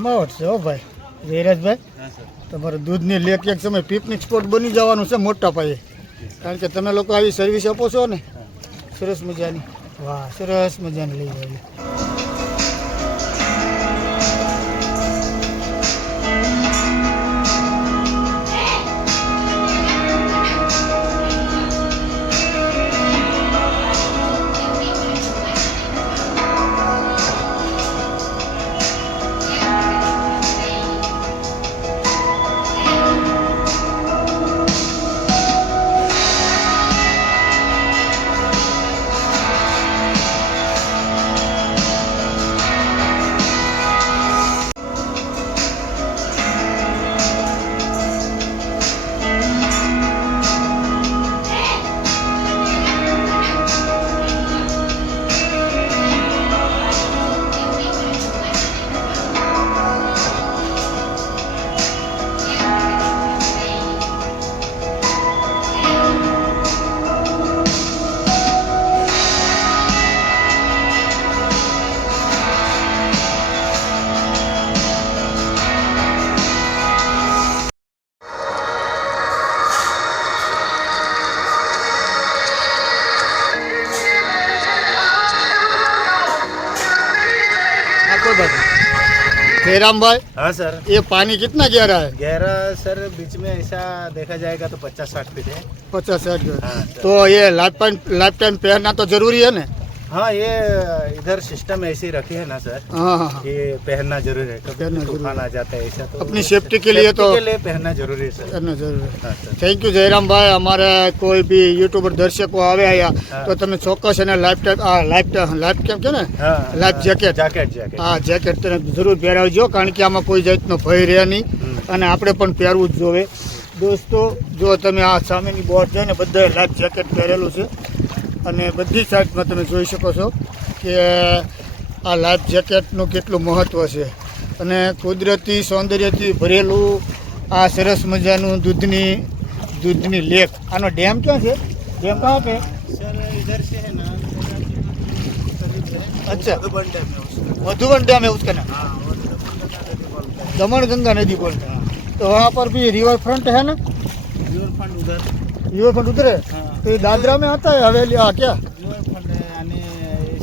જમાવટ છે હો ભાઈ જયરાજભાઈ. તમારું દૂધની લેક એક સમય પિકનિક સ્પોટ બની જવાનું છે મોટા પાયે, કારણ કે તમે લોકો આવી સર્વિસ આપો છો ને. સરસ મજાની, વાહ સરસ મજાની લઈ આવી. जयराम भाई, हाँ सर, ये पानी कितना गहरा है? गहरा सर बीच में ऐसा देखा जाएगा तो 50-60 फीट है. 50-60 हाँ, तो ये लाइफ टाइम पहनना तो जरूरी है ना? हाँ, ये इधर सिस्टम ऐसे ही रखे है ना सर. हाँ, ये पहनना जरूरी है, कभी तूफान आ जाता है ऐसा तो अपनी सेफ्टी के लिए तो पहनना जरूरी है सर. करना जरूरी है. हाँ सर. थैंक यू जयराम भाई. અમારે કોઈ બી યુટ્યુબર દર્શકો આવે અહીંયા તો તમે ચોક્કસ એને લાઈફ કેમ કે ને લાઈફ જેકેટ હા જેકેટ તેને જરૂર પહેરાવજો, કારણ કે આમાં કોઈ જાતનો ભય રહે નહીં અને આપણે પણ પહેરવું જ જોઈએ. દોસ્તો જો તમે આ સામેની બોર્ડ છે ને બધાએ લાઈફ જેકેટ પહેરેલું છે અને બધી સાઈડમાં તમે જોઈ શકો છો કે આ લાઈફ જેકેટનું કેટલું મહત્ત્વ છે. અને કુદરતી સૌંદર્યથી ભરેલું આ સરસ મજાનું દૂધની લેક. આનો ડેમ ક્યાં છે? ડેમ ક્યાં છે सर इधर से है ना. अच्छा मधुबन डैम है उसका नाम. दमन गंगा नदी बोलते हैं. तो वहाँ पर भी रिवर फ्रंट है ना? रिवर फ्रंट उधर. रिवर फ्रंट उधर है. तो ये दादरा में आता है हवेली क्या? रिवर फ्रंट है यानी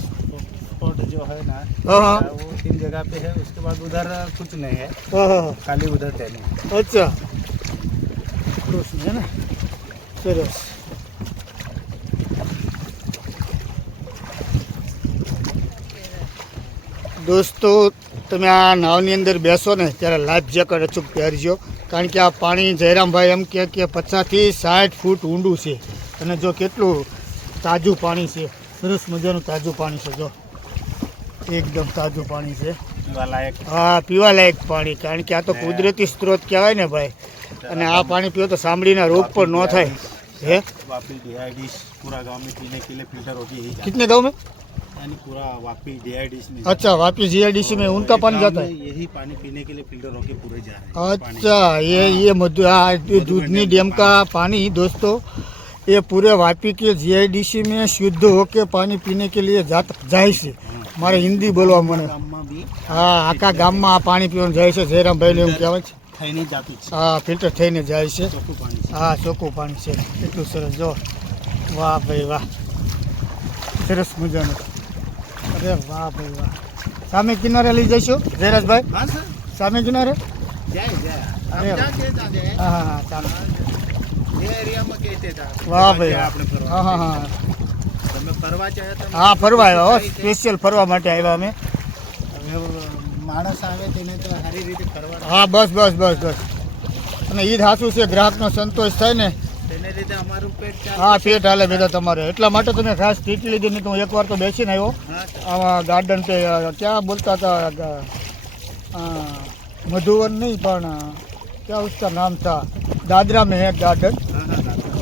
स्पॉट जो है ना हाँ वो 3 जगह पे है. उसके बाद उधर कुछ नहीं है, हाँ. खाली उधर टहलने. अच्छा खुश है ना. सरस. દોસ્તો તમે આ નાવની અંદર બેસો ને ત્યારે લાઈફ જેકેટ અચૂક પહેરજો, કારણ કે આ પાણી જયરામભાઈ એમ કે 50થી 60 ફૂટ ઊંડું છે અને જો કેટલું તાજું પાણી છે, સરસ મજાનું તાજું પાણી છે. જો એકદમ તાજું પાણી છે. હા પીવા લાયક પાણી, કારણ કે આ તો કુદરતી સ્ત્રોત કહેવાય ને ભાઈ. અને આ પાણી પીવો તો ચામડીના રોગ પણ ન થાય. है वापी DIDs पूरा गांव में पीने के लिए फिल्टर होगी यही. कितने गांव में? यानी पूरा वापी DIDs में. अच्छा वापी GIDC में उनका पानी जाता है. यही पानी पीने के लिए फिल्टर होके पूरे जा रहे हैं. अच्छा ये दूधनी डैम का पानी दोस्तों ये पूरे वापी के GIDC में शुद्ध होके पानी पीने के लिए જાય છે. મારે હિન્દી બોલવા મને. હા આખા ગામમાં આ પાણી પીવાનું જાય છે. જયરામભાઈને એવું કહેવાય છે થઈને જાતું છે. હા ફિલ્ટર થઈને જાય છે. ચોખ્ખું પાણી છે. હા ચોખ્ખું પાણી છે. એટલું સરસ. જો વાહ ભાઈ વાહ, સરસ મજાનું. અરે વાહ ભાઈ વાહ. સામે કિનારે લઈ જઈશું જયરાજભાઈ? હા સર, સામે કિનારે જાય. અરે હા હા ચાલો. એ એરિયામાં કહેતે હતા. વાહ ભાઈ આપણે હા હા હા તમે ફરવા ચાહ્યા તમે? હા ફરવા આવ્યા હો, સ્પેશિયલ ફરવા માટે આવ્યા અમે. માણસ આવે તેને તો સારી રીતે ફરવા. હા બસ બસ બસ બસ. અને ઈ સાચું છે, ગ્રાહકનો સંતોષ થાય ને તેને લીધે અમારું પેટ ચાલે. હા પેટ હાલે બેટા તમારે. એટલા માટે તમે ખાસ ટીટ લીધી. નહીં તો હું એકવાર તો બેસીને આવ્યો આમાં ગાર્ડન पे क्या बोलता था मधुवन नहीं पण क्या उसका नाम था, दादरा में है गार्डन.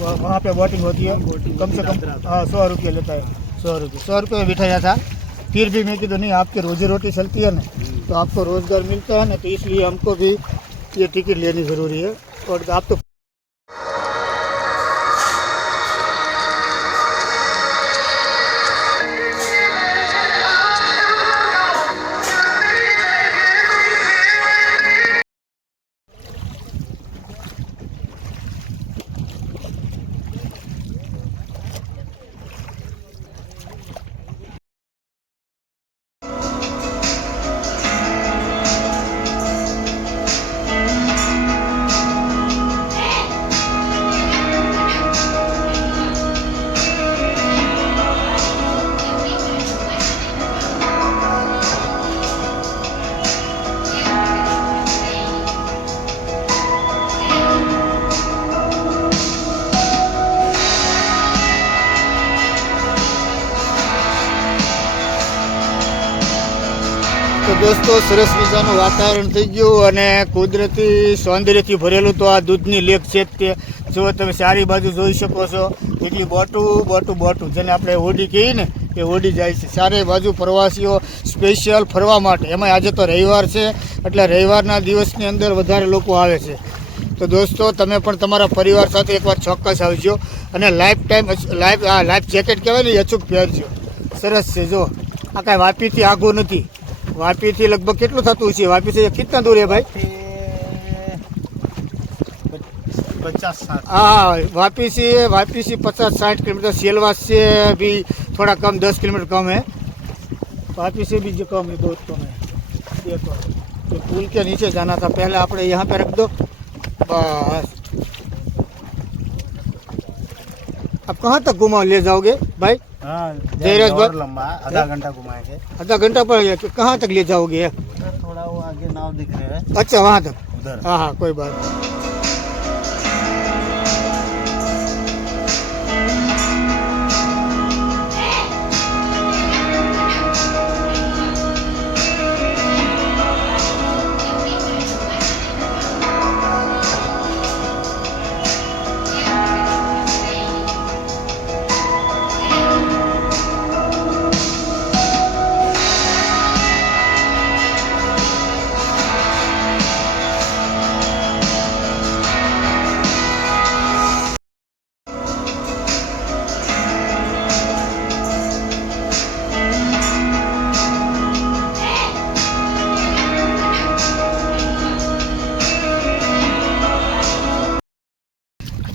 वहाँ पे बोटिंग होती है. कम से कम हाँ 100 रुपये लेता है. 100 रुपये बिठाया था. फिर भी मैं कि नहीं आपकी रोजी रोटी चलती है ना, तो आपको रोज़गार मिलता है ना, तो इसलिए हमको भी ये टिकट लेनी ज़रूरी है. और आप तो તો દોસ્તો સરસ મજાનું વાતાવરણ થઈ ગયું અને કુદરતી સૌંદર્યથી ભરેલું તો આ દૂધની લેક છે જ તે જો તમે ચારી બાજુ જોઈ શકો છો એટલી બોટું જેને આપણે ઓડી કહીએ ને એ ઓડી જાય છે ચારે બાજુ પ્રવાસીઓ સ્પેશિયલ ફરવા માટે એમાં આજે તો રવિવાર છે એટલે રવિવારના દિવસની અંદર વધારે લોકો આવે છે તો દોસ્તો તમે પણ તમારા પરિવાર સાથે એકવાર ચોક્કસ આવજો અને લાઈફ જેકેટ કહેવાય ને એ અચૂક પહેરજો સરસ છે જો આ કાંઈ વાપીથી આઘું નથી વાપીથી લગભગ કેટલું થતું છે વાपी से कितना दूर है भाई 50-60 हाँ वापी से 50-60 किलोमीटर सेलवास से भी थोड़ा कम 10 किलोमीटर कम है वापी से भी जो कम है बहुत कम है देखो तो पुल के नीचे जाना था पहले आपने यहाँ पे रख दो बस अब कहाँ तक घुमा ले जाओगे भाई हाँ जयराज भाई लंबा आधा घंटा घुमाएंगे आधा घंटा पड़ेगा तो कहाँ तक ले जाओगे थोड़ा वो आगे नाव दिख रहे हैं अच्छा वहाँ तक उधर हाँ हाँ कोई बात नहीं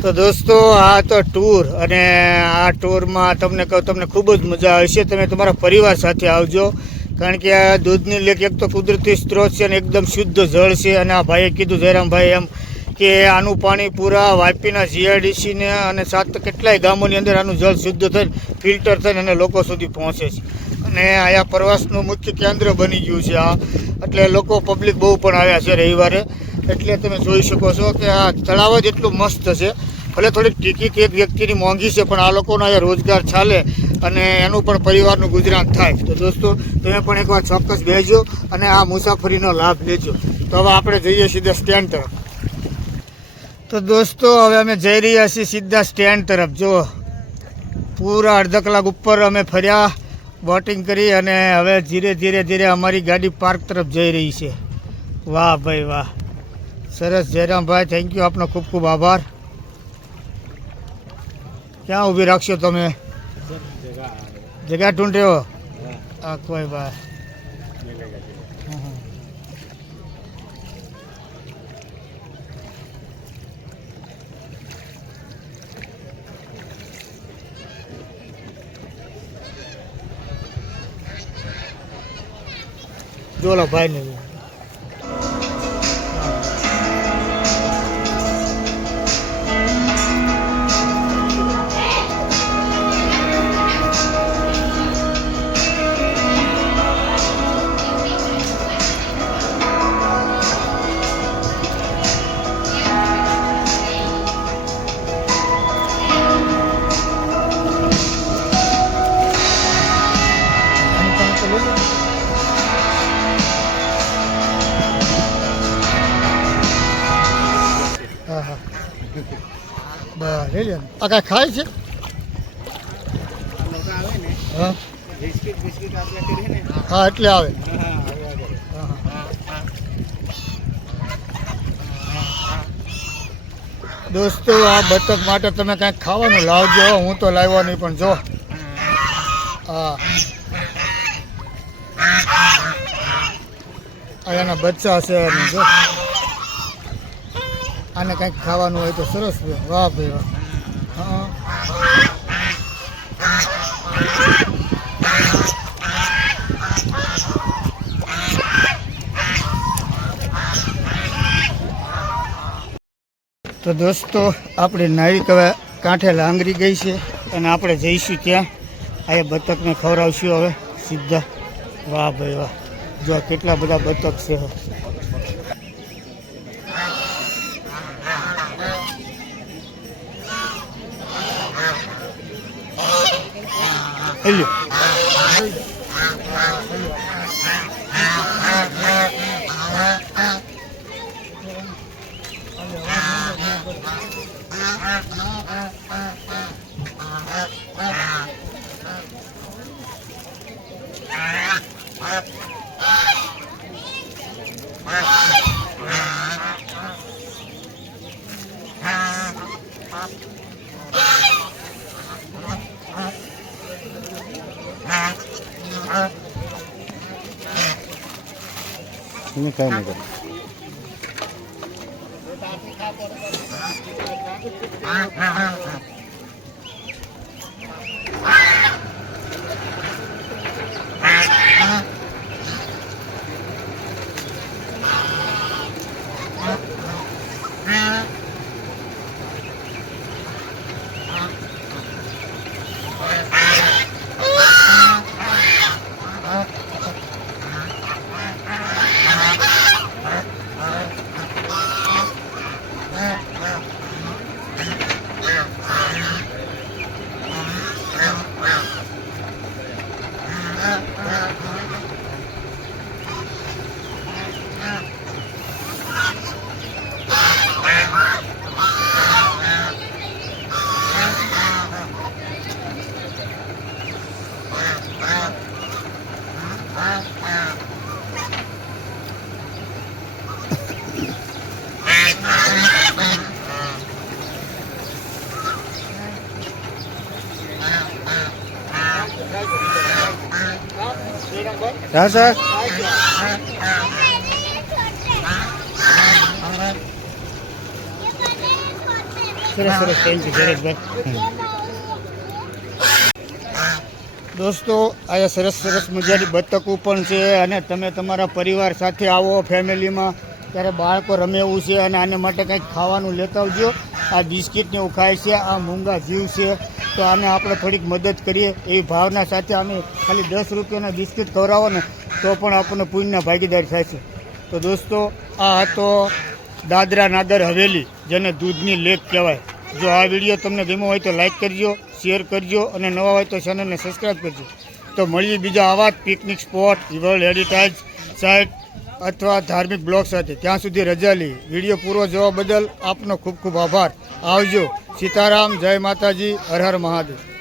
તો દોસ્તો આ તો ટૂર અને આ ટૂરમાં તમને કહું તમને ખૂબ જ મજા આવશે તમે તમારા પરિવાર સાથે આવજો કારણ કે આ દૂધની લેક એક તો કુદરતી સ્ત્રોત છે અને એકદમ શુદ્ધ જળ છે અને આ ભાઈએ કીધું જયરામભાઈ એમ કે આનું પાણી પૂરા વાપીના જીઆઈડીસીને અને સાત કેટલાય ગામોની અંદર આનું જળ શુદ્ધ થઈને ફિલ્ટર થઈને અને લોકો સુધી પહોંચે છે અને અહીંયા પ્રવાસનું મુખ્ય કેન્દ્ર બની ગયું છે આ એટલે લોકો પબ્લિક બહુ પણ આવ્યા છે રવિવારે એટલે તમે જોઈ શકો છો કે આ તળાવ જ એટલું મસ્ત છે ભલે થોડીક ટિકિટ એક વ્યક્તિની મોંઘી છે પણ આ લોકોનો અહીંયા રોજગાર ચાલે અને એનું પણ પરિવારનું ગુજરાન થાય તો દોસ્તો તમે પણ એકવાર ચોક્કસ બેસજો અને આ મુસાફરીનો લાભ લેજો તો હવે આપણે જઈએ સીધા સ્ટેન્ડ તરફ તો દોસ્તો હવે અમે જઈ રહ્યા છીએ સીધા સ્ટેન્ડ તરફ જો પૂરા અડધા કલાક ઉપર અમે ફર્યા બોટિંગ કરી અને હવે ધીરે અમારી ગાડી પાર્ક તરફ જઈ રહી છે વાહ ભાઈ વાહ સરસ જયરામભાઈ થેન્ક યુ આપનો ખૂબ ખૂબ આભાર ક્યાં ઊભી રાખશો તમે જગ્યા ઢૂંઢ રહ્યો હા કોઈ બાત જોલો ભાઈ ને લઈ લે આ કાંઈ ખાય છે હા હા એટલે આવે દોસ્તો આ બતક માટે તમે કાંઈક ખાવાનું લાવજો હું તો લાવ્યો નહીં પણ જો હા એના બચ્ચા છે અને જો આને કંઈક ખાવાનું હોય તો સરસ વાહ ભાઈ વાહ હા તો દોસ્તો આપણે નાવિક હવે કાંઠે લાંગરી ગઈ છે અને આપણે જઈશું ત્યાં આ બતકને ખવડાવશું હવે સીધા વાહ ભાઈ વાહ જો કેટલા બધા બતક છે હેલો નહીં કાંઈ નહીં કરે. હા સર. સરસ સરસ, થેન્ક યુ જયેશભાઈ. દોસ્તો અહીંયા સરસ સરસ મજાની બતકો પણ છે, અને તમે તમારા પરિવાર સાથે આવો ફેમિલીમાં ત્યારે બાળકો રમે એવું છે, અને આને માટે કંઈક ખાવાનું લેતા આવજો. આ બિસ્કિટને એવું ખાય છે, આ મૂંગા જીવ છે, તો આને આપણે થોડીક મદદ કરીએ એવી ભાવના સાથે. અમે ખાલી 10 રૂપિયાના બિસ્કિટ ખવડાવો ને તો પણ આપણને પુણ્યના ભાગીદાર થાય છે. તો દોસ્તો આ હતો દાદરા નાગર હવેલી, જેને દૂધની લેક કહેવાય. જો આ વિડીયો તમને ગમ્યો હોય તો લાઈક કરજો, શેર કરજો, અને નવા હોય તો ચેનલને સબસ્ક્રાઈબ કરજો. તો મળીએ બીજા આવા જ picnic spot, world heritage site અથવા ધાર્મિક બ્લોગ સાથે. ત્યાં સુધી રજા લઈ. વિડીયો પૂરો જોવા બદલ આપનો ખૂબ ખૂબ આભાર. આવજો. સીતારામ, જય માતાજી, હર હર મહાદેવ.